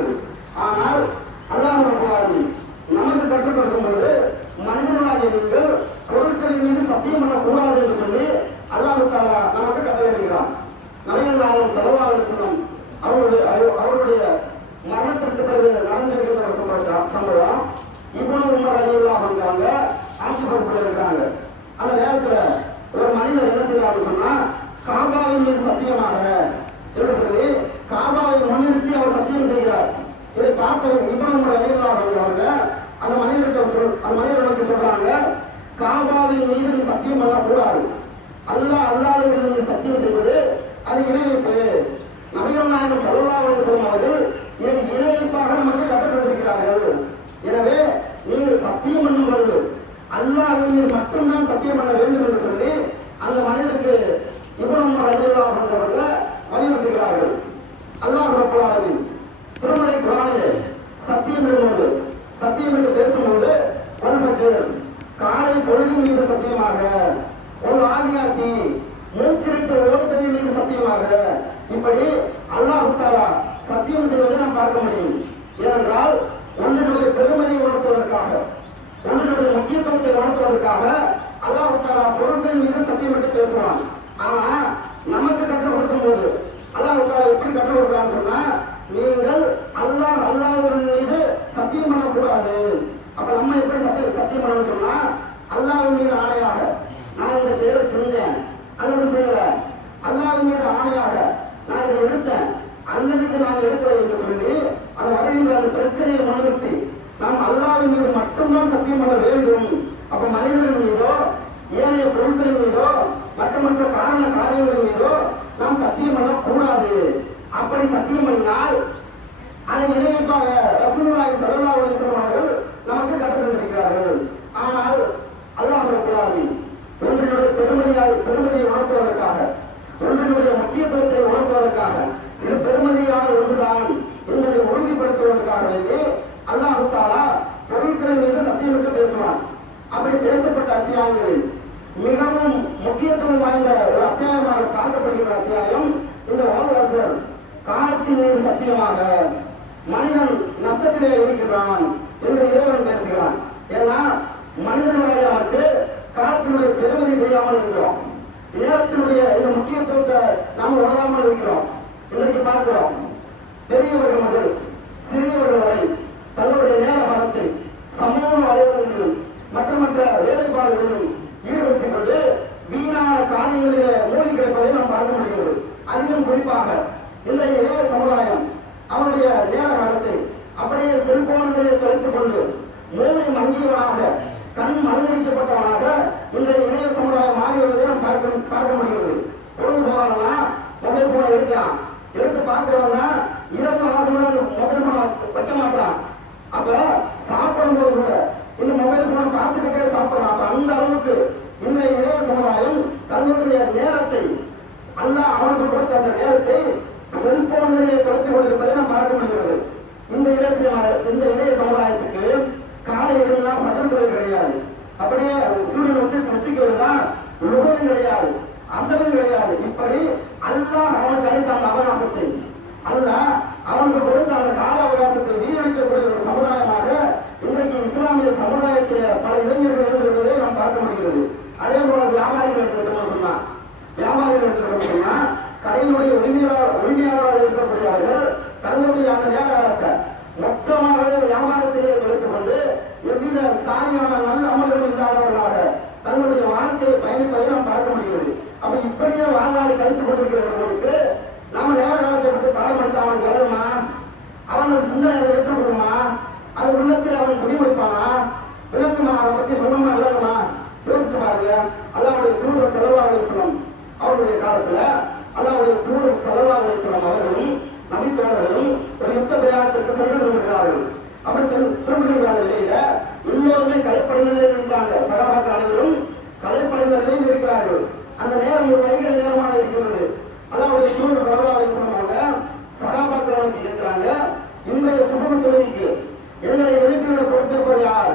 இருக்கிறது. ஆனால் அல்லாஹ் நமக்கு கட்டுப்படுத்தும் பொழுது மனிதர்களாகிய நீங்கள் பொருட்களின் மீது சத்தியம் பண்ணக்கூடாது என்று சொல்லி அல்லாஹ் தஆலா நமக்கு கட்டளையிடுகிறான். நபிகள் நாயகம் ஸல்லல்லாஹு அலைஹி வஸல்லம் அவருடைய மரணத்திற்கு பிறகு நடந்திருக்கிற சம்பவம். இப்னு உமர் ரலியல்லாஹு அன்ஹு ஆட்சி பொறுப்பில் இருக்காங்க. அந்த நேரத்துல ஒரு மனிதர் என்ன செய்யறாரு சொன்னா, காபாவின் மீது சத்தியமாக என்று சொல்லி காபாவை முன்னிறுத்தி அவர் சத்தியம் செய்கிறார். இதை பார்த்த இப்னு உமர் ரலியல்லாஹு அன்ஹு அந்த மனிதர்களுக்கு சொல்றாங்க, காபாவின் மீது சத்தியம் பண்ணக்கூடாது, அல்லாஹ்வின் மீது சத்தியம் செய்வது அது இணை வைப்பு. நபிகள் நாயகம் ஸல்லல்லாஹு அலைஹி வஸல்லம் அவர்கள் இதை இணை வைப்பாக நமக்கு கற்றுத்தந்திருக்கிறார்கள். எனவே நீங்கள் சத்தியம் பண்ணும் பொழுது அல்லாஹ்வின் மீது மட்டும்தான் சத்தியம் பண்ண வேண்டும் என்று சொல்லி அந்த மனிதருக்கு இப்னு உமர் ரலியல்லாஹு அன்ஹு அவர்கள் வலியுறுத்துகிறார்கள். அல்லாஹ் ரப்பல் ஆலமீன் திருமறை குர்ஆனிலே சத்தியம் என்று பேசும்போது காலை பொழுதின் மீது சத்தியமாக, ஒரு ஆதியாத்தி மூச்சிருட்டு ஓடுதவி மீது சத்தியமாக, இப்படி அல்லாஹ் தஆலா சத்தியம் செய்வதை நாம் பார்க்க முடியும். ஏனென்றால் ஒன்றினுடைய பெருமதியை உணர்த்துவதற்காக, ஒன்றினுடைய முக்கியத்துவத்தை உணர்த்துவதற்காக அல்லாஹ் தஆலா பொருட்களின் மீது சத்தியமிட்டு பேசுவான். ஆனா நமக்கு கற்றுக் கொடுக்கும் போது அல்லாஹ் தஆலா எப்படி கற்றுக் கொடுக்கிறான்னு சொன்னா, நீங்கள் அல்லாஹ்வின் மீது சத்தியம் பண்ணக்கூடாது. அப்ப நம்ம எப்படி சத்தியம் பண்ணணும்னு சொன்னா, அல்லாஹ்வின் மீது ஆணையாக நான் இந்த செயலை செஞ்சேன் அல்லது செய்யல, அல்லாஹ்வின் மீது ஆணையாக நான் இதை எடுத்தேன் அல்லது நான் எடுக்கலை என்று சொல்லி அதை வருகின்ற அந்த பிரச்சனையை முன்னிறுத்தி நாம் அல்லாஹ்வின் மீது மட்டும்தான் சத்தியம் பண்ண வேண்டும். அப்ப மனிதர்கள் மீதோ ஏனைய பொருட்களின் மீதோ மற்ற காரண காரியங்கள் மீதோ நாம் சத்தியம் பண்ணக்கூடாது. அப்படி சத்தியம் பண்ணினால் அதை இணைப்பாக ரசூலுல்லாஹி ஸல்லல்லாஹு அலைஹி வஸல்லம் அவர்கள் நமக்கு கற்றுத்தந்திருக்கிறார்கள். ஆனால் அல்லாஹ் ரப்பல் ஆலமீன் ஒன்றினுடைய பெருமதியை உணர்த்துவதற்காக, ஒன்றினுடைய முக்கியத்துவத்தை உணர்த்துவதற்காக, இது பெருமதியான ஒன்றுதான் என்பதை உறுதிப்படுத்துவதற்காக வேண்டி அல்லாஹ் தஆலா பொருட்களின் மீது சத்தியமிட்டு பேசுவான். அப்படி பேசப்பட்ட அத்தியாயங்களில் மிகவும் முக்கியத்துவம் வாய்ந்த ஒரு அத்தியாயமாக பார்க்கப்படுகிற அத்தியாயம் இந்த வால்வாசர். காலத்தின் மீது சத்தியமாக மனிதன் நஷ்டத்திலே இருக்கின்றான் என்று இறைவன் பேசுகிறான். ஏன்னா மனிதனுடைய நமக்கு காலத்தினுடைய பெருமதி தெரியாமல் இருக்கிறோம், நேரத்தினுடைய இந்த முக்கியத்துவத்தை நாம் உணராமல் இருக்கிறோம். இன்றைக்கு பார்க்கிறோம், பெரியவர்கள் முதல் சிறியவர்கள் வரை தங்களுடைய நேர காலத்தை சமூக வலைதளங்களிலும் மற்ற வேலைப்பாடுகளிலும் ஈடுபடுத்திக் கொண்டு வீணான காரியங்களிலே மூழ்கி கிடப்பதை நாம் பார்க்க முடிகிறது. அதிலும் குறிப்பாக இன்றைய இளைய சமுதாயம் அவருடைய நேர காலத்தை அப்படியே செல்போன்களை தொலைத்துக் கொண்டு மூளை மங்கியவனாக, கண் மழுங்கடிக்கப்பட்டவனாக இன்றைய இளைய சமுதாயம் மாறி வருவதை நாம் பார்க்க முடிகிறது. பொழுது போவானா மொபைல் போனை எடுத்து பார்க்கிறவங்க இரவு ஆகும்போது அந்த மொபைல் போனை வைக்க மாட்டான். அப்ப சாப்பிடும் போது கூட இந்த மொபைல் போனை பார்த்துக்கிட்டே சாப்பிடலாம். அப்ப அந்த அளவுக்கு இன்றைய இளைய சமுதாயம் தன்னுடைய நேரத்தை, அல்லாஹ் அவனுக்கு கொடுத்த அந்த நேரத்தை செல்போனிலே தொலைத்துக் கொண்டிருப்பதை நாம் பார்க்க முடிகிறது. இந்த இளைய சமுதாயத்துக்கு காலையில பஜனை கிடையாது, அப்படியே சூரியன் வச்சுக்கிறதுதான் லுகரும் கிடையாது, அசலும் கிடையாது. இப்படி அல்லாஹ் அவனுக்கு அளித்த அந்த அவகாசத்தை, அல்லாஹ் அவனுக்கு கொடுத்த அந்த கால அவகாசத்தை வீணடிக்கக்கூடிய ஒரு சமுதாயமாக இன்றைக்கு இஸ்லாமிய சமுதாயத்தில் பல இளைஞர்கள் இருந்திருப்பதை நாம் பார்க்க முடிகிறது. அதே போல வியாபாரிகள் எடுத்துக்கிட்டோம் சொன்னா கடையினுடைய உரிமையாளராக இருக்கக்கூடியவர்கள் தங்களுடைய அந்த நேர காலத்தை மொத்தமாகவே வியாபாரத்திலே கொடுத்துக் கொண்டு எவ்வித சாலியான நல்ல அமல்களும் இல்லாதவர்களாக தங்களுடைய வாழ்க்கையை பயணிப்பதை நாம் பார்க்க முடிகிறது. அப்ப இப்படியே வாழ்நாளை கழித்துக் கொண்டிருக்கிறவர்களுக்கு நாம நேர காலத்தை விட்டு பாடப்படுத்த அவனுக்கு வளருமா, அவன் சிந்தனை அதை ஏற்றுக்கொள்ளுமா, அது உள்ளத்தில் அவன் செவிமொழிப்பானா, விளக்குமா, அதை பற்றி சொன்னோம்னா விளக்குமா? யோசிச்சு பாருங்க. அல்லாஹ்வுடைய தூதர் ஸல்லல்லாஹு அலைஹி வஸல்லம் அவருடைய காலத்துல அல்லாஹ்வுடைய தூதர் ஸல்லல்லாஹு அலைஹி வஸல்லம் அவர்களும் நபித்தோழர்களும் ஒரு யுத்த பிரயாணத்திற்கு சென்று கொண்டிருக்கிறார்கள். அப்படி திரும்புகின்ற நிலையில எல்லோருமே கலைப்படைந்த இருக்கிறாங்க. சகாபாக்கள் அனைவரும் கலைப்படைந்த நிலையில் இருக்கிறார்கள். அந்த நேரம் ஒரு வைகை நேரமாக இருக்கிறது. அல்லாஹ்வுடைய தூதர் ஸல்லல்லாஹு அலைஹி வஸல்லம் அவங்க சகாபாக்களுக்கு கேட்கிறாங்க, இன்றைய சுபஹ் தொழுகைக்கு எங்களை எழுப்பிவிட பொறுப்பேற்பவர் யார்?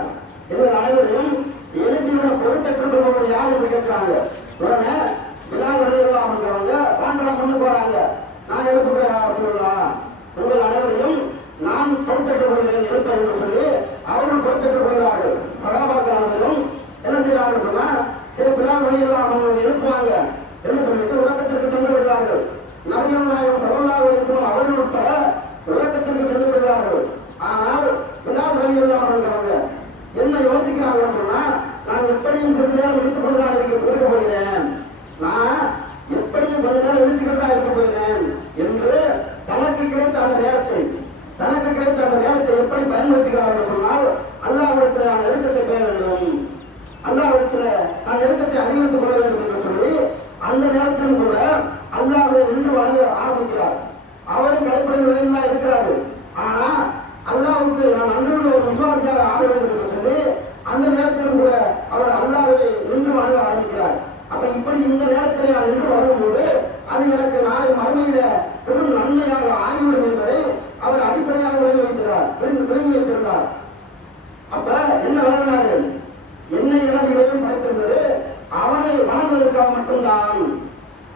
எங்கள் அனைவரையும் எழுப்பிவிட பொறுப்பேற்றுள்ளவர் யார் என்று கேட்கிறாங்க. உடனே பிலால் ரலியல்லாஹு அன்ஹு வாங்கலாம் கொண்டு போறாங்க. நான் எழுப்புகிறேன் சொல்லலாம், உங்கள் அனைவரையும் நான் பொறுப்பேற்றுக் கொள்கிறேன் இருப்பேன் என்று சொல்லி அவர்கள் பொறுப்பேற்றுக் கொள்கிறார்கள். சகாபாக்கள் அனைவரும் என்ன செய்யறாங்க சொன்னா, சரி பிலால் வழியெல்லாம் அவங்க எழுப்புவாங்க என்று சொல்லிட்டு உறக்கத்திற்கு சென்று விடுகிறார்கள். நபிகள் நாயகம் ஸல்லல்லாஹு அலைஹி வஸல்லம் அவர்கள் உட்பட உறக்கத்திற்கு சென்று விடுகிறார்கள். ஆனால் பிலால் வழியெல்லாம் இருக்கிறவங்க என்ன யோசிக்கிறாங்க சொன்னா, நான் எப்படியும் சிறிது நேரம் எடுத்துக் கொண்டுதான் இருக்க போகிறேன், நான் எப்படியும் கொஞ்ச நேரம் எழுச்சிக்கிறதா இருக்க போகிறேன் என்று தனக்கு கிடைத்த அந்த நேரத்தை எப்படி பயன்படுத்துகிறார்கள் சொன்னால், அல்லாஹ்விடத்தில் நான் நெருக்கத்தை பெற வேண்டும், அல்லாஹ்விடத்தில் நான் நெருக்கத்தை அதிகரித்துக் கொள்ள வேண்டும் என்று சொல்லி அந்த நேரத்திலும் கூட அல்லாஹ்வை நின்று வழங்க ஆரம்பிக்கிறார். அவரும் கைப்படைகளில் தான் இருக்கிறாரு. ஆனா அல்லாஹ்வுக்கு நான் நன்றியுள்ள ஒரு விசுவாசியாக ஆக வேண்டும் என்று சொல்லி அந்த நேரத்திலும் கூட அவர் அல்லாஹ்வை நின்று வழங்க ஆரம்பிக்கிறார். அப்ப இப்படி இந்த நேரத்தில் நான் நின்று வழங்கும் போது அது எனக்கு நாளை மறுமையில பெரும் நன்மையாக ஆகிவிடும் என்பதை அவர் அடிப்படையாக விளங்கி வைத்திருந்தார். அப்ப என்ன வழங்கினாரு, என்னை எனது இறைவன் படைத்திருந்தது அவனை வணங்குவதற்காக மட்டும்தான்,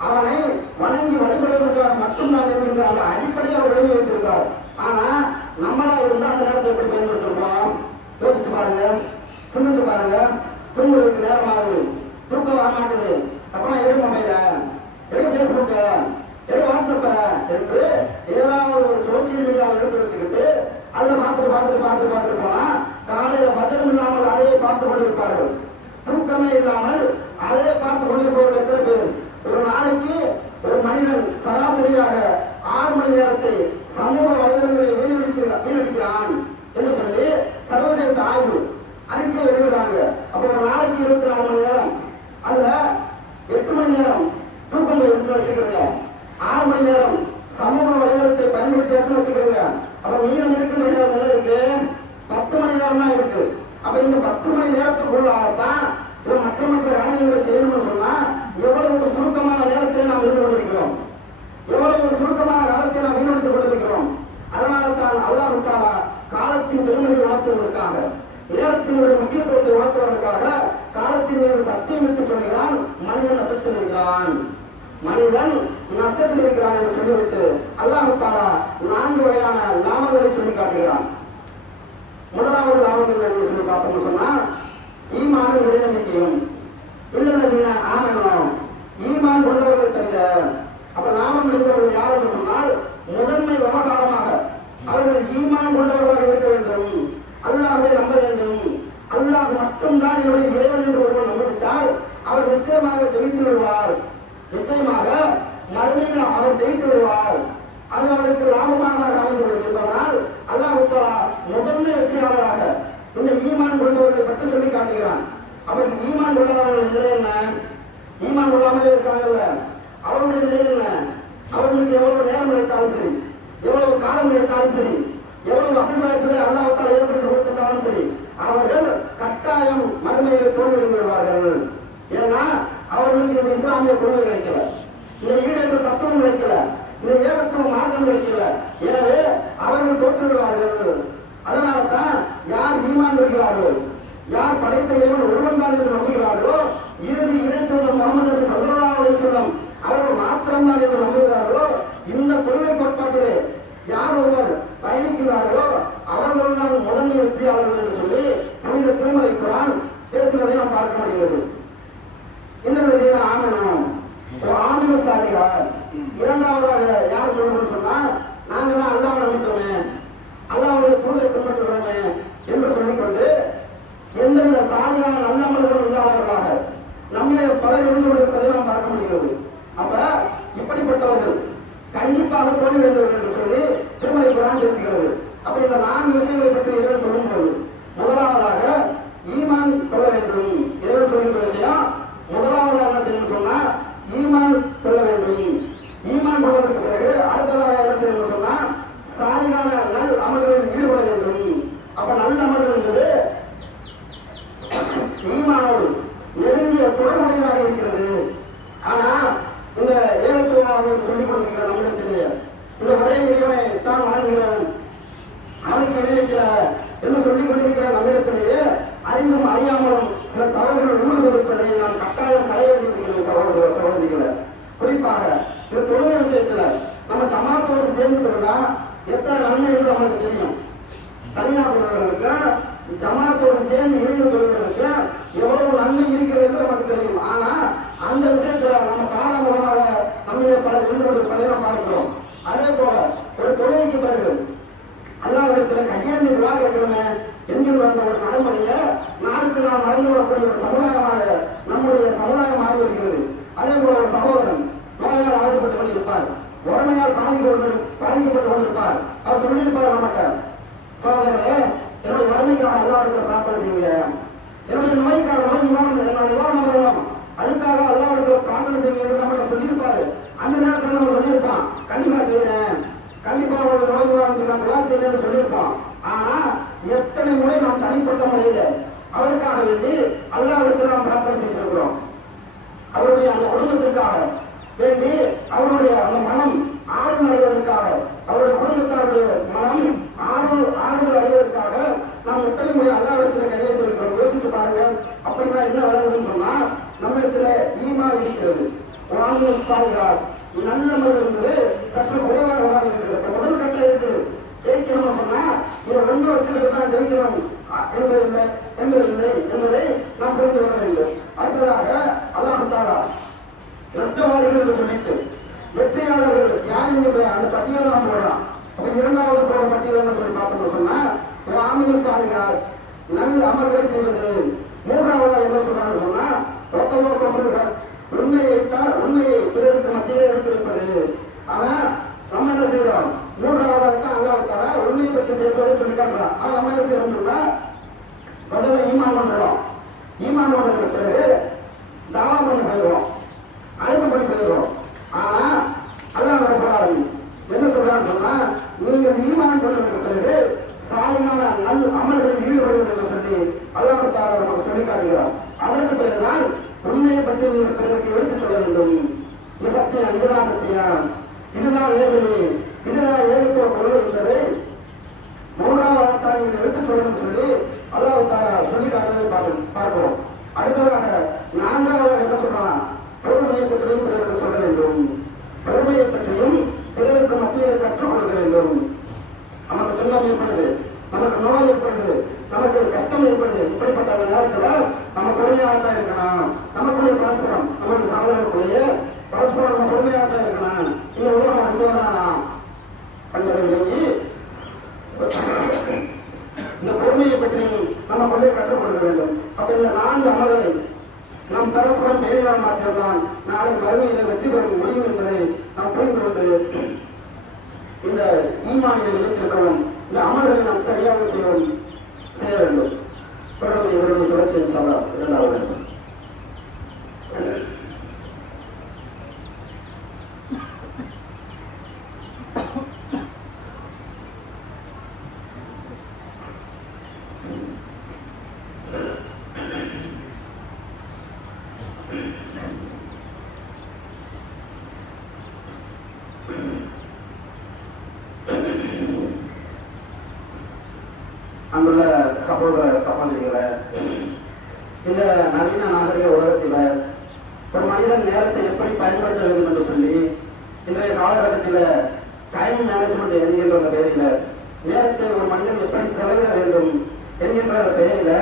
அவனை வணங்கி வழிபடுவதற்காக மட்டும்தான் என்கின்ற அந்த அடிப்படையை அவர் விளங்கி வைத்திருந்தார். ஆனா நம்மளா இருந்தா அந்த நேரத்தை எப்படி பயன்படுத்திருக்கோம் யோசிச்சு பாருங்க, சிந்திச்சு பாருங்க. தூங்குவதற்கு நேரமாகுது, தூக்கம் வரமாட்டது, அப்புறம் எடு மொபைல, எடு பேஸ்புக்க, எடு வாட்ஸ்அப்ப என்று ஏதாவது ஒரு சோசியல் மீடியாவை எடுத்து வச்சுக்கிட்டு அதுல பார்த்துட்டு போனா காலையில பஜனம் இல்லாமல் அதையே பார்த்து கொண்டிருப்பார்கள். தூக்கமே இல்லாமல் அதையே பார்த்து கொண்டிருப்பவர்கள் எத்தனை பேர்? ஒரு நாளைக்கு ஒரு மனிதன் சராசரியாக 6 மணி நேரத்தை சமூக வலைதளங்களை வீணடிக்கிறான் என்று சொல்லி சர்வதேச ஆய்வு அறிக்கை வெளியிடுறாங்க. அப்ப ஒரு நாளைக்கு 24 மணி நேரம், அதுல 8 மணி நேரம் தூக்கம் வச்சுக்கிறீங்க, 6 மணி நேரம் சமூக வலைதளத்தை பயன்படுத்தி வச்சுக்கிறீங்க. அப்ப மீதம் இருக்கின்ற நேரம் என்ன இருக்கு? 10 மணி நேரம் தான் இருக்கு. அப்ப இந்த 10 மணி நேரத்துக்குள்ளாகத்தான் மற்ற காரியங்களை செய்யணும்னு சொன்னா எவ்வளவு ஒரு சுருக்கமான நேரத்தை நாம் இருந்து கொண்டிருக்கிறோம், எவ்வளவு ஒரு சுருக்கமான காலத்தை நாம் வீணடித்துக் கொண்டிருக்கிறோம். அதனால தான் அல்லாஹ் தஆலா காலத்தின் பெருமையை உணர்த்துவதற்காக, நேரத்தினுடைய முக்கியத்துவத்தை உணர்த்துவதற்காக காலத்தின் மீது சத்தியமிட்டு சொல்கிறான், மனிதன் நஷ்டத்தில் இருக்கிறான், மனிதன் நஷ்டத்தில் இருக்கிறான் என்று சொல்லிவிட்டு அல்லாஹ் தஆலா 4 வகையான லாபங்களை சொல்லி காட்டுகிறான். முதலாவது லாபம் என்று சொல்லி பார்த்தோம்னு சொன்னா, ஈமானும் இறை நம்பிக்கையும் இல்லைன்னா ஆமனும் ஈமான் கொண்டவர்களை தவிர. அப்ப லாபம் கிடைத்தவர்கள் யார் என்று சொன்னால், முதன்மை விவகாரமாக அவர்கள் ஈமான் கொண்டவர்களாக இருக்க வேண்டும், அல்லாஹ்வை நம்ப வேண்டும், அல்லாஹ் மட்டும்தான் என்னுடைய இறைவன் என்று ஒருவர் நம்பிவிட்டால் அவர் நிச்சயமாக ஜெயித்து விடுவார், நிச்சயமாக மறுமையில் அவர் ஜெயித்து விடுவார், அது அவருக்கு லாபமானதாக அமைந்துவிடும் என்பதனால் அல்லாஹ் தஆலா முதன்மை வெற்றியாளராக இந்த ஈமான் கொண்டவர்களை பற்றி சொல்லி காட்டுகிறான். அவர் ஈமான் கொள்ளாதவர்கள் நிலை என்ன? ஈமான் கொள்ளாமலே இருக்காங்கல்ல, அவருடைய நிலை என்ன? அவர்களுக்கு எவ்வளவு நேரம் கிடைத்தாலும் சரி, எவ்வளவு காலம் கிடைத்தாலும் சரி, எவ்வளவு வசதி வாய்ப்புகளை அல்லாஹ் தஆலா ஏற்படுத்தி கொடுத்திருந்தாலும் சரி, அவர்கள் கட்டாயம் மறுமையை தோல்வியடைந்து விடுவார்கள். ஏன்னா அவர்களுக்கு இந்த இஸ்லாமிய கொள்கை கிடைக்கல, இந்த ஈடேற்ற தத்துவம் கிடைக்கல, இந்த ஏகத்துவ மார்க்கம் கிடைக்கல. எனவே அவர்கள் தோற்று விடுவார்கள். அதனால்தான் யார் ஈமான் கொள்கிறார்களோ, யார் படைத்த இறைவன் ஒருவன் தான் என்று நம்புகிறார்களோ, இறுதி இறைத்தூதர் முஹம்மது நபி ஸல்லல்லாஹு அலைஹி வஸல்லம் அவர்கள் மாத்திரம்தான் என்று நம்புகிறார்களோ, இந்த கொள்கை கோட்பாட்டிலே யார் ஒருவர் பயணிக்கிறார்களோ அவர்கள் தான் முதன்மை வெற்றியாளர்கள் என்று சொல்லி புனித திருமலை குர்ஆன் பேசுவதை நாம் பார்க்க முடிகிறது. இந்த ஆமனும் ஆமினு சாலிஹாத். இரண்டாவதாக யார் சொல்லணும்னு சொன்னா, நாங்க தான் அல்லாஹ்வை நம்பிட்டோமே, அல்லாஹ்வுடைய தூதரை பின்பற்றுகிறோமே என்று சொல்லிக்கொண்டு எந்தவித சாலியான நல்லமல்களும் இல்லாதவர்களாக நம்மிலே பலர் இருந்து கொண்டிருப்பதை நாம் பார்க்க முடிகிறது. அப்ப இப்படிப்பட்டவர்கள் கண்டிப்பாக தோல்வியடைந்தவர்கள் என்று சொல்லி திருமலை குர்ஆன் பேசுகிறது. அப்ப இந்த 4 விஷயங்களை பற்றி இறைவன் சொல்லும்போது, முதலாவதாக ஈமான் கொள்ள வேண்டும். இறைவன் சொல்லுகிற விஷயம் முதலாவதாக என்ன செய்யணும்னு சொன்னா, ஈமான் கொள்ள வேண்டும். ஈமான் கொண்டதற்கு பிறகு அடுத்ததாக என்ன செய்யணும்னு சொன்னா, சாலியான நல் அமல்களில் ஈடுபட வேண்டும். அப்ப நல்ல அமல்கள் என்பது ஈமானோடு நெருங்கிய தொடர்புடையதாக இருக்கிறது. ஆனா இந்த ஏகத்துவமாக சொல்லிக் கொண்டிருக்கிற நம்மிடத்திலே இந்த ஒரே இறைவனை தான் வணங்குகிறோம், அவனுக்கு இணைவிக்கல என்று சொல்லிக் கொண்டிருக்கிற நம்மிடத்திலேயே அறிந்தும் அறியாமலும் சில தவறுகள் ஊடுருவதை நாம் கட்டாயம் களைய வேண்டியிருக்கிறது. சகோதர சகோதரிகளை குறிப்பாக இந்த தொழுகை விஷயத்துல நம்ம ஜமாத்தோடு சேர்ந்து தொழுதா எத்தனை நன்மை என்று நமக்கு தெரியும். தனியா தொழுவதற்கு ஜமாத்தோடு சேர்ந்து இணைந்து கொள்வதற்கு எவ்வளவு நன்மை இருக்கிறது என்று நமக்கு தெரியும். ஆனா அந்த விஷயத்துல நம்ம காலமூலமாக நம்மளே பலர் இருந்து கொண்டிருப்பதை நாம் பார்க்கிறோம். அதே போல ஒரு தொழுகைக்கு பிறகு அல்லாஹ்விடத்துல கையேந்தி துஆ கேட்கணுமே என்கின்ற அந்த ஒரு நடைமுறையை நாளுக்கு நாம் நடந்து வரக்கூடிய ஒரு சமுதாயமாக நம்முடைய சமுதாயம் மாறி வருகிறது. அதே போல ஒரு சகோதரன் நோயால் அவதிப்பட்டு கொண்டிருப்பார், உடமையால் பாதிக்கப்பட்டு கொண்டிருப்பார். அவர் சொல்லியிருப்பார் நம்மகிட்ட, சகோதரர்களே என்னுடைய வறுமைக்காக அல்லாஹ்விடத்துல பிரார்த்தனை செய்யுங்க, என்னுடைய நோய்க்காக நோய் நிவாரணம் என்னுடைய நிவாரணம் வரணும், அதுக்காக அல்லாஹ்விடத்துல பிரார்த்தனை செய்யுங்க என்று நம்மகிட்ட சொல்லியிருப்பாரு. அந்த நேரத்தில் நம்ம சொல்லியிருப்பான், கண்டிப்பா செய்யறேன், கண்டிப்பா அவரோட நோய் நிவாரணத்துக்கு நான் துவா செய்யறேன்னு சொல்லியிருப்பான். ஆனா எத்தனை முறை நாம் தனிப்பட்ட முறையில அவருக்காக வேண்டி அல்லாஹ்விடத்துல நாம் பிரார்த்தனை செஞ்சிருக்கிறோம். அவருடைய அந்த குடும்பத்திற்காக வேண்டி அவருடைய அந்த மனம் ஆறுதல் அடைவதற்காக, அவருடைய குடும்பத்தாருடைய மனம் ஆறுதல் அடைவதற்காக நாம் எத்தனை முறை அல்லாஹ்விடத்துல கையெழுத்திருக்கிறோம். யோசிச்சு பாருங்க. அப்படின்னா என்ன விளங்குதுன்னு சொன்னா, நம்மிடத்துல ஈமான் இருக்கிறது, வாங்கும் சாலிகார் நல்லமல் என்பது சற்று குறைவாக தான் இருக்கிறது. முதல் கட்டம் இருக்கு, ஜெயிக்கணும்னு சொன்னா இதை ரெண்டு வச்சுக்கிட்டு தான் ஜெயிக்கணும் என்பதில்லை என்பதை நாம் புரிந்து கொள்ள வேண்டும். அடுத்ததாக அல்லாஹ் தஆலா நஷ்டவாதிகள் என்று சொல்லிட்டு வெற்றியாளர்கள் யார் என்கிற அந்த பட்டியலை நாம் போடலாம். அப்ப இரண்டாவது போற பட்டியல் சொல்லி பார்த்தோம்னு சொன்னா ஆமில் சாலிகார் நல்ல அமல்களை செய்வது. மூன்றாவதாக என்ன சொல்றாங்கன்னு சொன்னா ஒத்தவோ சொல்றாங்க உண்மையை பிறருக்கு மத்தியிலே எடுத்திருப்பது. ஆனா நம்ம என்ன செய்யறோம், மூன்றாவதாக அல்லாஹ் தஆலா உண்மையை பற்றி பேசுவதை சொல்லி காட்டுறான். ஆனா நம்ம என்ன செய்யறோம்னா முதல்ல ஈமான் பண்றோம், ஈமான் பண்ணதுக்கு பிறகு தாவா பண்ணி போயிடுவோம், அழைப்பு பண்ணி போயிடுவோம். ஆனா அல்லாஹ் ரப்பல் ஆலமீன் என்ன சொல்றான்னு சொன்னா, நீங்கள் ஈமான் பண்ணதுக்கு பிறகு சாலிகான நல் அமல்களில் ஈடுபடுவது என்று சொல்லி அல்லாஹ் தஆலா நமக்கு சொல்லி காட்டுகிறார். அதற்கு பிறகுதான் உண்மையை பற்றி நீங்கள் பிறருக்கு எடுத்துச் சொல்ல வேண்டும். இது சத்தியம், இதுதான் சத்தியம், இதுதான் ஏவலி, இதுதான் ஏகத்துவ கொள்கை என்பதை மூன்றாவதாக நீங்கள் எடுத்துச் சொல்லணும்னு சொல்லி அல்லாஹ் தஆலா சொல்லி காட்டுவதை பார்க்கிறோம். அடுத்ததாக நான்காவதாக என்ன சொல்றான், பொறுமையை பற்றியும் பிறருக்கு சொல்ல வேண்டும், பொறுமையை பற்றியும் பிறருக்கு மத்தியிலே கற்றுக் கொடுக்க வேண்டும். நமக்கு துன்பம் ஏற்படுது, நமக்கு நோய் ஏற்படுது, நமக்கு கஷ்டம் ஏற்படுது, இப்படிப்பட்ட அந்த நேரத்தில் நம்ம பொறுமையாகத்தான் இருக்கணும். நமக்குடைய பரஸ்பரம், நம்முடைய சகோதரர்களுடைய பரஸ்பரம் நம்ம பொறுமையாகத்தான் இருக்கணும். இந்த உலகம் சோதனா என்பதை விளங்கி இந்த பொறுமையை பற்றியும் நம்ம கொண்டே கற்றுக் கொடுக்க வேண்டும். அப்ப இந்த 4 அமல்களை நாம் பரஸ்பரம் பேரினால் மாற்றியம்தான் நாளை மறுமையில வெற்றி பெற முடியும் என்பதை நாம் புரிந்து கொண்டு இந்த ஈமானியை நிலைத்திருக்கிறோம். இந்த அமல்களை நாம் சரியாக செய்ய வேண்டும். தொடர்ந்து இவருடைய தொடர்ச்சி இரண்டாவது அங்குள்ள சகோதர சகோதரிகளை, இந்த நவீன நாகரிக உலகத்தில் ஒரு மனிதன் நேரத்தை எப்படி பயன்படுத்த வேண்டும் என்று சொல்லி இன்றைய காலகட்டத்தில் டைம் மேனேஜ்மெண்ட் என்கின்ற பெயரில் நேரத்தை ஒரு மனிதன் எப்படி செலவிட வேண்டும் என்கின்ற பெயரில்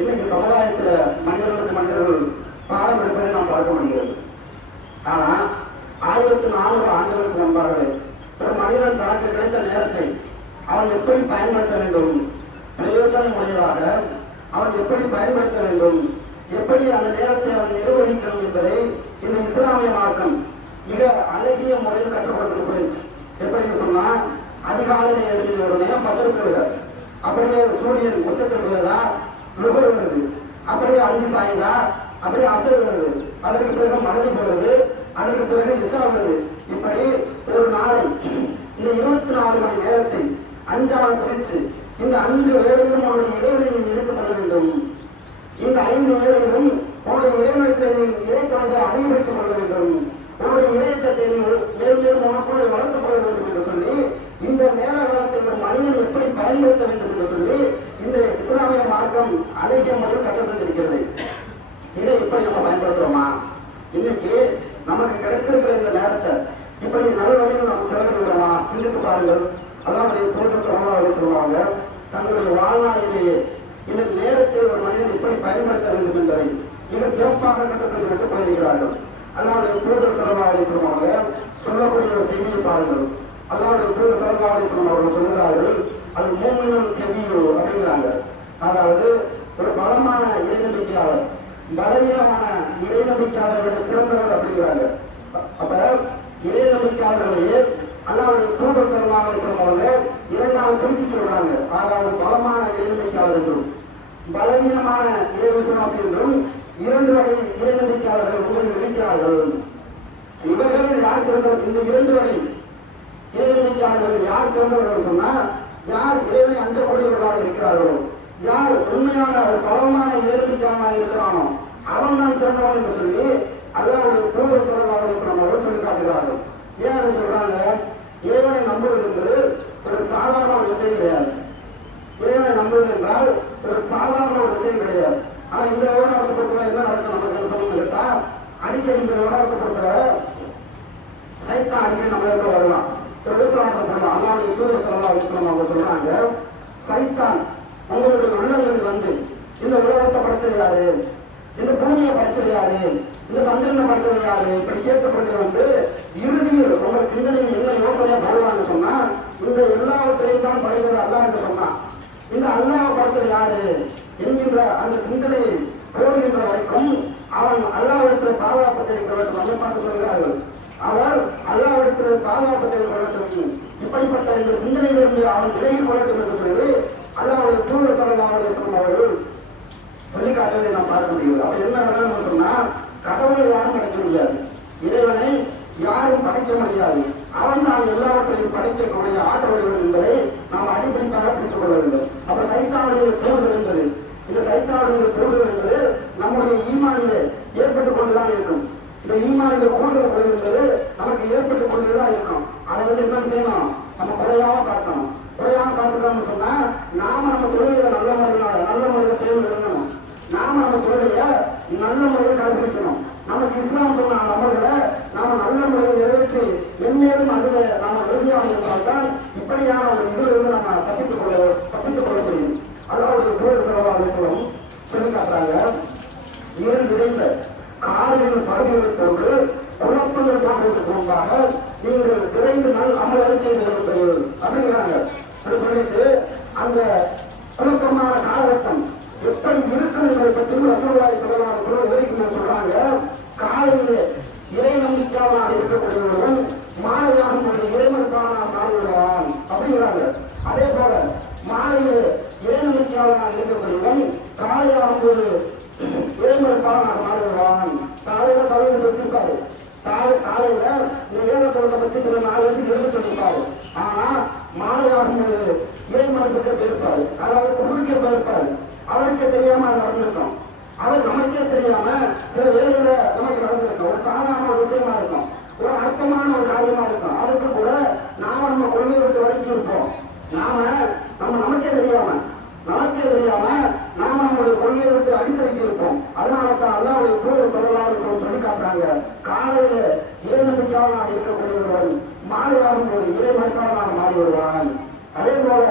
இன்னைக்கு சமுதாயத்தில் மனிதர்கள் பாடம் எடுப்பதை நாம் பார்க்க முடிகிறது. ஆனால் 1400 ஆண்டுகளுக்கு முன்பாகவே ஒரு மனிதன் தனக்கு கிடைத்த நேரத்தை அவன் எப்படி பயன்படுத்த வேண்டும், பிரயோஜனமுடையதாக அவன் எப்படி பயன்படுத்த வேண்டும், எப்படி அந்த நேரத்தை அவன் நிர்வகிக்கணும் என்பதை இந்த இஸ்லாமிய மார்க்கம் மிக அழகிய முறையில் கற்றுக் கொடுத்திருக்கிறது. எப்படின்னு சொன்னா, அதிகாலையில் எழுதிய உடனே பதற்கு அப்படியே சூரியன் உச்சத்திற்கு வருதா நுகர் வருது, அப்படியே அஞ்சு சாய்ந்தா அப்படியே அசர் வருது, அதற்கு பிறகு மகரிப் வருது, அதற்கு பிறகு இஷா வருது. இப்படி ஒரு நாளை இந்த 24 மணி நேரத்தை 5ஆக பிரிச்சு இந்த 5 வேளையிலும் அவருடைய இறைவனை எடுத்துக் கொள்ள வேண்டும். இந்த 5 வேளையிலும் உங்களுடைய இறைவனத்தை இறைத்தொடர்பை அதிகப்படுத்திக் கொள்ள வேண்டும். உங்களுடைய இறைச்சத்தை மேலும் உனக்குள்ளே வளர்த்துக் கொள்ள வேண்டும் என்று சொல்லி இந்த நேர காலத்தை ஒரு மனிதன் எப்படி பயன்படுத்த வேண்டும் என்று சொல்லி இந்த இஸ்லாமிய மார்க்கம் அழகிய முறையில் கற்றுத்தந்திருக்கிறது. இதை எப்படி நம்ம பயன்படுத்துறோமா? இன்னைக்கு நமக்கு கிடைச்சிருக்கிற இந்த நேரத்தை இப்படி நல்ல வழியில் நம்ம செலவிடுகிறோமா? சிந்தித்து பாருங்கள். அல்லாஹ்வுடைய தூதர் ஸல்லல்லாஹு அலைஹி வஸல்லம் தங்களுடைய வாழ்நாளிலேயே இந்த நேரத்தை ஒரு மனிதன் எப்படி பயன்படுத்த வேண்டும் என்பதை மிக சிறப்பாக கட்டத்தில் விட்டு போயிருக்கிறார்கள். அல்லாவுடைய தூதர் ஸல்லல்லாஹு அலைஹி வஸல்லம் அவர்கள் சொல்லக்கூடிய ஒரு செய்தியை பாருங்கள். அல்லாவுடைய தூதர் ஸல்லல்லாஹு அலைஹி வஸல்லம் அவர்கள் சொல்கிறார்கள், அது மூமினுல் கவியோ அப்படிங்கிறாங்க. அதாவது ஒரு பலமான இறைநம்பிக்கையாளர் பலவீனமான இறைநம்பிக்கையாளர்களை சிறந்தவர் அப்படிங்கிறாங்க. அப்ப இறைநம்பிக்கையாளர்களையே அல்லாவுடைய தூதர் ஸல்லல்லாஹு அலைஹி வஸல்லம் அவர்கள் இரண்டாவது பிரிச்சு சொல்றாங்க. அதாவது பலமான இறைநம்பிக்கையாளர் என்றும் பலவீனமான இறை விசுவாசி என்றும் இரண்டு வகை இறைநம்பிக்கையாளர்கள் உங்களில் இருக்கிறார்கள். இவர்கள் யார் சிறந்தவர்? இந்த இரண்டு வகை இறைநம்பிக்கையாளர்கள் யார் சிறந்தவர்கள் சொன்னா, யார் இறைவனை அஞ்சக்கூடியவர்களாக இருக்கிறார்களோ, யார் உண்மையான ஒரு பலமான இறைநம்பிக்கையாளராக இருக்கிறானோ அவன் தான் சிறந்தவன் என்று சொல்லி அல்லாஹ்வுடைய தூதர் ஸல்லல்லாஹு அலைஹி வஸல்லம் அவர்கள் சொல்லி காட்டுகிறார்கள். ஏன் சொல்றாங்க? இறைவனை நம்புவது என்பது ஒரு சாதாரண ஒரு விஷயம் கிடையாது. இறைவனை நம்புவது என்றால் ஒரு சாதாரண ஒரு விஷயம் கிடையாது. ஆனா இந்த விவகாரத்தை பொறுத்தவரை என்ன நடக்கும் நமக்கு சொல்லணும் கேட்டா, அடிக்கடி இந்த விவகாரத்தை பொறுத்தவரை சைத்தான் அடிக்கடி நம்ம இடத்துல வரலாம். அல்லாஹ்வுடைய தூதர் ஸல்லல்லாஹு அலைஹி வஸல்லம் அவங்க சொல்றாங்க, சைத்தான் உங்களுடைய உள்ளங்களில் வந்து இந்த உலகத்தை படைச்சது யாரு, இந்த பூமியை படைச்சது யாரு, இந்த சந்திரனை படைச்சது யாரு, இப்படி கேட்கப்பட்டு வந்து இறுதியில் உங்க சிந்தனையில் என்ன யோசனையா வருவான்னு சொன்னா, இந்த எல்லாவற்றையும் தான் படைத்தது அல்லாஹ் என்று சொன்னான். இந்த அல்லாஹ் படைச்சது யாரு என்கின்ற அந்த சிந்தனை போடுகின்ற வரைக்கும் அவன் அல்லாஹ்விடத்தில் பாதுகாப்பு தெரிவிக்க வேண்டும். நம்மை பார்த்து சொல்கிறார்கள், அவர் அல்லாஹ்விடத்தில் பாதுகாப்பு தெரிவிக்க வேண்டும். இப்படிப்பட்ட இந்த சிந்தனையிலிருந்து அவன் விலகிக் கொள்ளட்டும் என்று சொல்லி அல்லாஹ்வுடைய தூதர் ஸல்லல்லாஹு அலைஹி வஸல்லம் அவர்கள் சொல்லி காட்டுவதை நாம் பார்க்க முடியும். அப்படி என்ன நடக்கணும்னு சொன்னா, கடவுளை யாரும் படைக்க முடியாது, இறைவனை யாரும் படைக்க முடியாது. அவன் தான் எல்லாவற்றையும் படைக்கக்கூடிய ஆற்றல் என்பதை நாம் அடிப்படையாக புரிந்து கொள்ள வேண்டும். அப்ப சைத்தானுடைய தூண்டுதல் என்பது, இந்த சைத்தானுடைய தூண்டுதல் என்பது நம்முடைய ஈமானிலே ஏற்பட்டுக் கொண்டுதான் இருக்கும். இந்த ஈமானிலே கூடுதல் என்பது நமக்கு ஏற்பட்டுக் கொண்டுதான் இருக்கும். அதை வந்து என்ன செய்யணும்? நம்ம குறையாம பார்க்கணும். குறையாம பார்த்துக்கணும்னு சொன்னா நாம நம்ம தொழிலை நல்ல முறையில் செய்ய விடணும். நாம நம்ம தொழிலைய நல்ல முறையில் கடைபிடிக்கணும். நமக்கு இஸ்லாம் சொன்ன நம்மளை நாம நல்ல முறையில் நிறைவேற்றி மென்மேலும் அதுல நாம உறுதியாக இருந்தால்தான் இப்படியான ஒரு இதிலிருந்து நம்ம தப்பித்துக் கொள்ள முடியும். அல்லாஹ்வுடைய தூதர் ஸல்லல்லாஹு அலைஹி வஸல்லம் சொல்லி காட்டுறாங்க, ஏன் விரைந்த காலையில் பகுதிகளை போன்று குழப்பங்கள் போன்றதற்கு முன்பாக நீங்கள் விரைந்து நல் அமல்களை செய்து வருகிறீர்கள் அப்படிங்கிறாங்க. அது சொல்லிட்டு அந்த குழப்பமான காலகட்டம் எப்படி இருக்கும் என்பதை பற்றி ரசூலுல்லாஹி ஸல்லல்லாஹு அலைஹி வஸல்லம் விவரிக்கும் சொல்றாங்க. காலையிலே இறை நம்பிக்கையாளராக இருக்கக்கூடியவர்கள் மாலையாகும் ஒரு இறைமறுப்பாளராக மாறிவிடுவான் அப்படிங்கிறாங்க. அதே போல மாலையிலே இறை நம்பிக்கையாளராக இருக்கக்கூடியவன் காலையாகும் ஒரு இறைமறுப்பாளராக மாறிவிடுவான். காலையில தலைவர் வச்சிருப்பாரு, காலையில இந்த ஏகத்தோட பத்தி சில 4 வருஷம் எழுதி சொல்லியிருப்பாரு. ஆனா மாலையாகும் ஒரு இறைமறுப்புக்கு போயிருப்பாரு, அதாவது குறுக்கே போயிருப்பாரு. அவருக்கே தெரியாம அது நடந்திருக்கும். அவர் நமக்கே தெரியாம சில வேலையில நமக்கு நடந்திருக்கும். ஒரு சாதாரண ஒரு விஷயமா இருக்கும், ஒரு அர்த்தமான ஒரு காரியமா இருக்கும். அதுக்கு கூட நாம நம்ம கொள்கையை விட்டு வரைக்கும் இருப்போம். நமக்கே தெரியாம நாம நம்மளுடைய கொள்கையை விட்டு அனுசரிக்க இருப்போம். அதனால தான் அல்லாஹ்வுடைய தூதர் ஸல்லல்லாஹு அலைஹி வஸல்லம் சொல்லி காட்டுறாங்க, காலையில இறை நம்பிக்கையாளராக இருக்கக்கூடியவர்கள் மாலையாகும் ஒரு இறை மறுப்பாளராக மாறி வருவான். அதே போல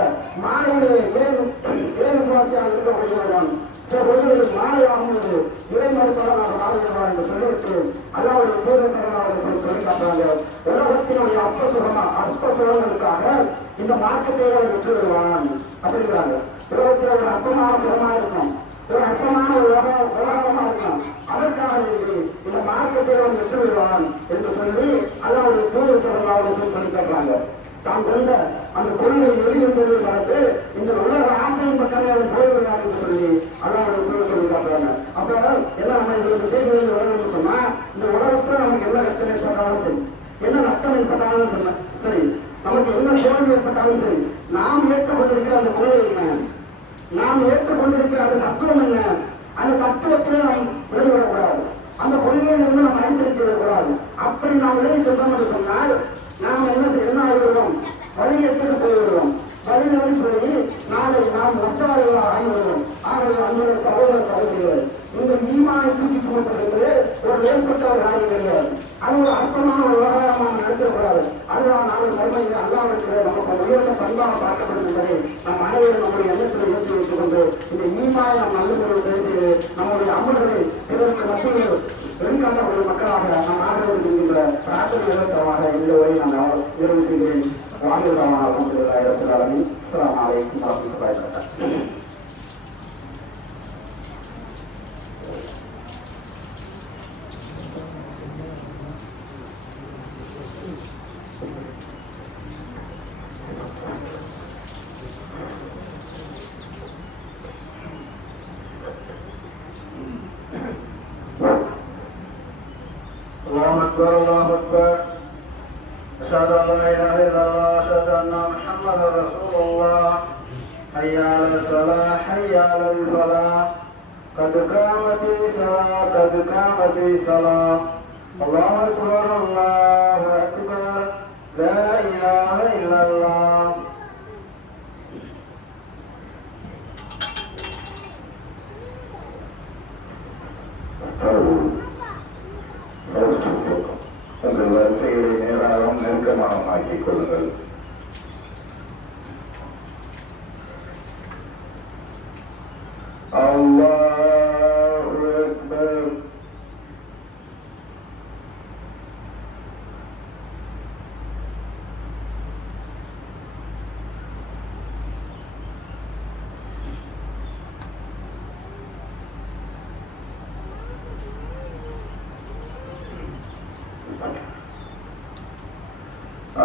மாலையிலே இறை விசுவாசியாக இருக்கக்கூடியவர்கள் சில பொருள்களில் மாலையாகும் ஒரு இறை மறுப்பாளராக மாறி வருவார் என்று சொல்லிவிட்டு அல்லாஹ்வுடைய தூதர் ஸல்லல்லாஹு அலைஹி வஸல்லம் சொல்லி காட்டுறாங்க, உலகத்தினுடைய அற்ப சுகங்களுக்காக இந்த மாற்றத்தை அவர் விட்டு வருவான் அப்படிங்கிறாங்க. உலகத்தில் ஒரு அற்பமான சுகமா இருக்கும், ஒரு அற்பமான ஒரு உலகமா இருக்கும். அதற்காக இந்த மார்க்கத்தை அவன் வெற்றி விடுவான் என்று சொல்லி அல்லாஹ்வுடைய தூதர் ஸல்லல்லாஹு அலைஹி வஸல்லம் சொல்லி காட்டுறாங்க. தான் கொண்ட அந்த கொள்கை எதிர்ப்பதை பார்த்து இந்த உலக ஆசையின் பக்கமே அவன் போய்விடுவான் என்று சொல்லி அல்லாஹ்வுடைய தூதர் சொல்லி காட்டுறாங்க. அப்ப எல்லாம் நம்ம இந்த செய்திகள் வரணும்னு சொன்னா, இந்த உலகத்துல நமக்கு என்ன கஷ்டம் ஏற்பட்டாலும் சரி, என்ன நஷ்டம் ஏற்பட்டாலும் சரி, நமக்கு என்ன தோல்வி ஏற்பட்டாலும் சரி, நாம் ஏற்றுக்கொண்டிருக்கிற அந்த கொள்கை என்ன, நாம் ஏற்றுக்கொண்டிருக்கிற அந்த தத்துவம் என்ன, அந்த தத்துவத்திலே நாம் விளைவிடக்கூடாது, அந்த கொள்கையிலிருந்து நாம் அனுசரித்து விடக்கூடாது. அப்படி நாம் விளைவி சொல்றோம் என்று சொன்னால் நாம் என்ன ஆகிவிடுவோம்? வழியேற்று போய்விடுவோம். வழிநடை போய் நாளை நாம் நஷ்டவாதிகளாக ஆகிவிடுவோம். ஆகவே அன்புள்ள சகோதரர்கள், இந்த ஈமானை தூக்கி சுமப்பதற்கு ஒரு ஏற்பட்ட ஒரு காரியம் கிடையாது. அது ஒரு அற்பமான ஒரு விவகாரமாக நடத்தக்கூடாது. அதுதான் நாளை மறுமையில் அல்லாஹ்விடத்தில் நமக்கு உயர்ந்த பண்பாக பார்க்கப்படும் என்பதை நாம் அனைவரும் நம்முடைய நல்ல செய்து நம்முடைய அமல்களை பிறருக்கு மத்தியில் வெளிக்காட்டக்கூடிய மக்களாக நாம் ஆதரவு இருக்கின்ற பிரார்த்தனை நிலத்தரமாக இந்த வரை நான் நிறைவு செய்கிறேன். வாங்கிடமான இடத்தில் அளவி நாளை الله أكبر أشهد أن لا إله إلا الله أشهد أن محمدا رسول الله حي على الصلاة حي على الفلاح قد قامت الصلاة قد قامت الصلاة الله أكبر الله أكبر لا إله إلا الله. உங்கள் வரிசைகளை நேராகவும் நெருக்கமாகவும் ஆக்கிக் கொள்ளுங்கள். அல்லாஹு அக்பர்.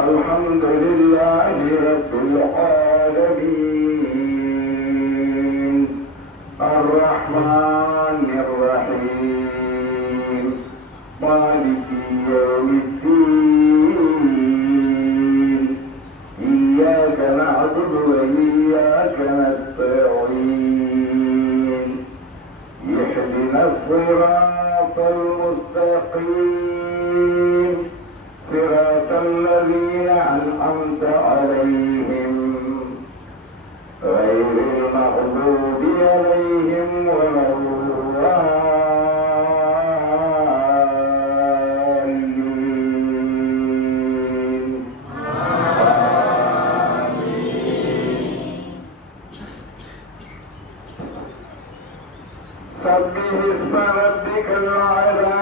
الحمد لله رب العالمين الرحمن الرحيم مالك يوم الدين إياك نعبد وإياك نستعين اهدنا الصراط المستقيم صراط الذين أنعمت عليهم غير المغضوب عليهم ولا الضالين. سبح اسم ربك الأعلى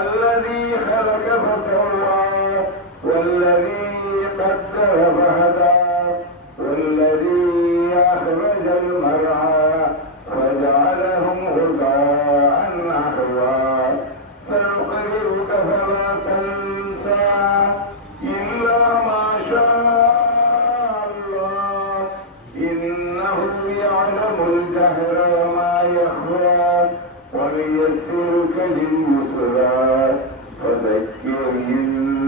الذي خلق فسوى والذي قدر فهدى والذي أخرج المرعى فجعلهم غثاء أحوى سنقرئك فلا تنسى إلا ما شاء الله إنه يعلم الجهر وما يخفى وليسرك لليسرى فذكر إن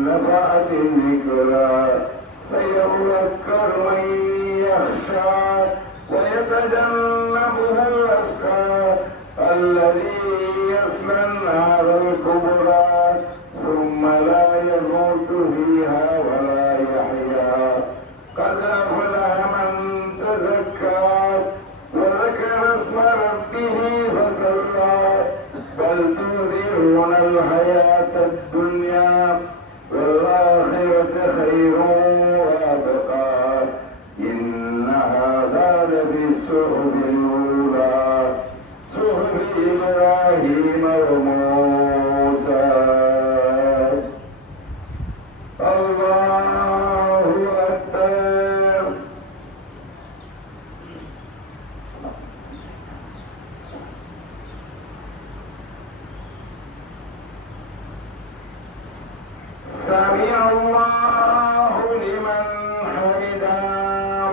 نفعت الذكرى سيذكر من يخشى ويتجنبها الأشقى الذي يصلى النار الكبرى ثم لا يموت فيها ولا يحيا قد أفلح من تزكى وذكر اسم ربه فصلى بل تؤثرون الحياة الدنيا والآخرة خير وأبقى إن هذا لفي الصحف الأولى صحف إبراهيم وموسى. الله أكبر. سمع الله لمن حمده.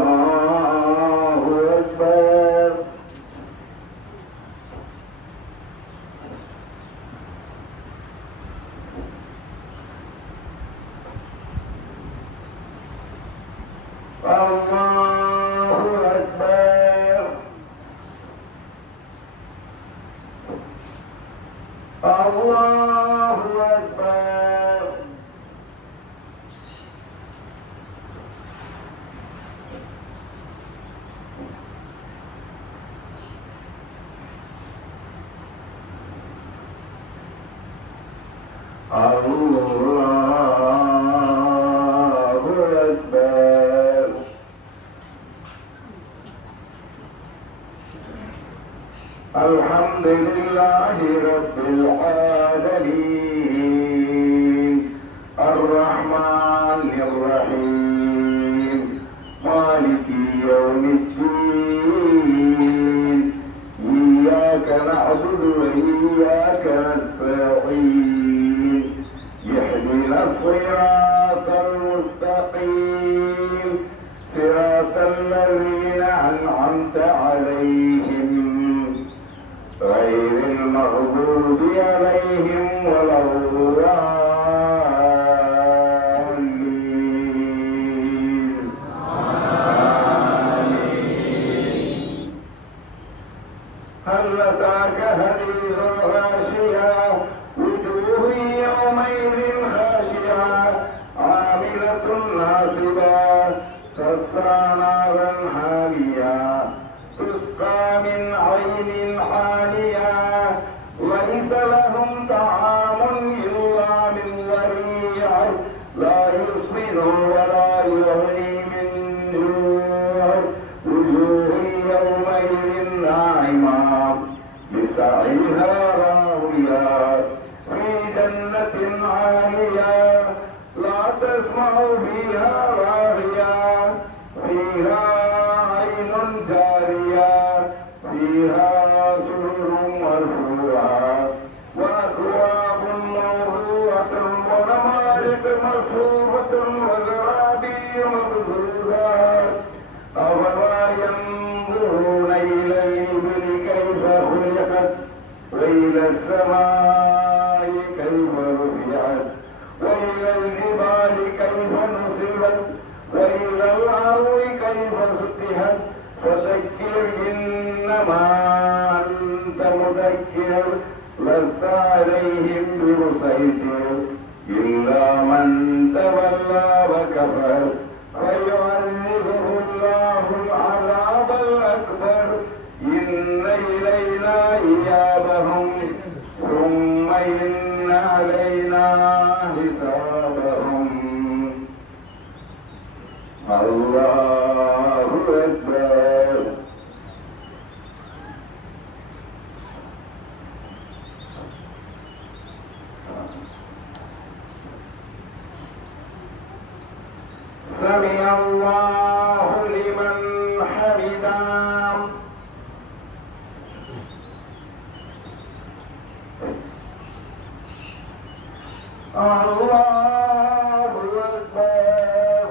الله أكبر. الله أكبر. الله أكبر. الله الحمد لله رب العالمين الرحمن الرحيم مالك يوم الدين إياك نعبد وإياك نستعين اهدنا الصراط المستقيم صراط الذين أنعمت عليهم غير المغضوب عليهم ولا الضالين آمين. هل أتاك حديث الغاشية وجوه يومئذ خاشعة عاملة ناصبة تسقى نارا حامية تسقى من عين عالية ليس لهم طعام إلا من ضريع لا يسمن ولا يغني من جوع وجوه يومئذ ناعمة لسعيها راضية في جنة عالية لا تسمع فيها لاغية فيها عين جارية فيها سرر مرفوعة وأكواب موضوعة ونمارق مصفوفة وزرابي مبثوثة أفلا ينظرون إلى الإبل كيف خلقت وإلى السماء كيف رفعت وإلى الجبال كيف نصبت وإلى الأرض كيف سطحت فذكر إنما أنت مذكر لست عليهم بمسيطر إلا من تولى وكفر فيعذبه الله العذاب الأكبر إن إلينا إيابهم ثم إن علينا حسابهم الله أكبر. سمع الله لمن حمده. الله أكبر.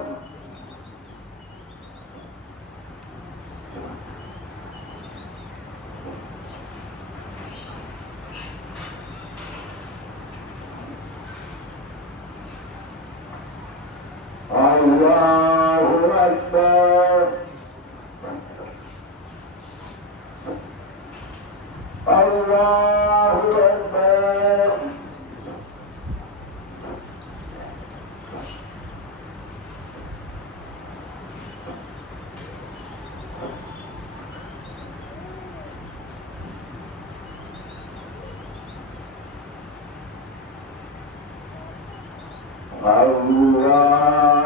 الله أكبر. الله أكبر.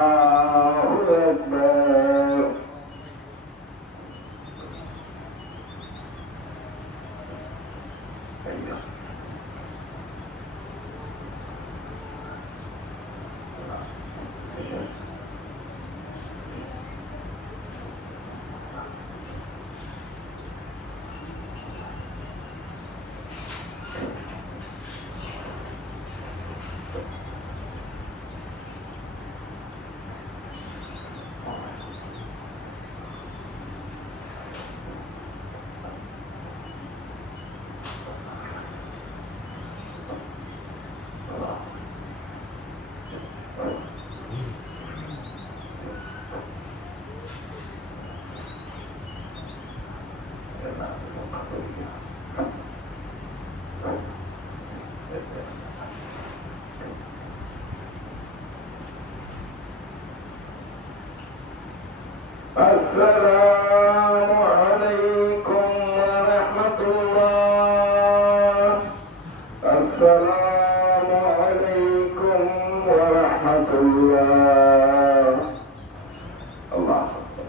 الله أكبر. السلام عليكم ورحمة الله. السلام عليكم ورحمة الله. الله أكبر.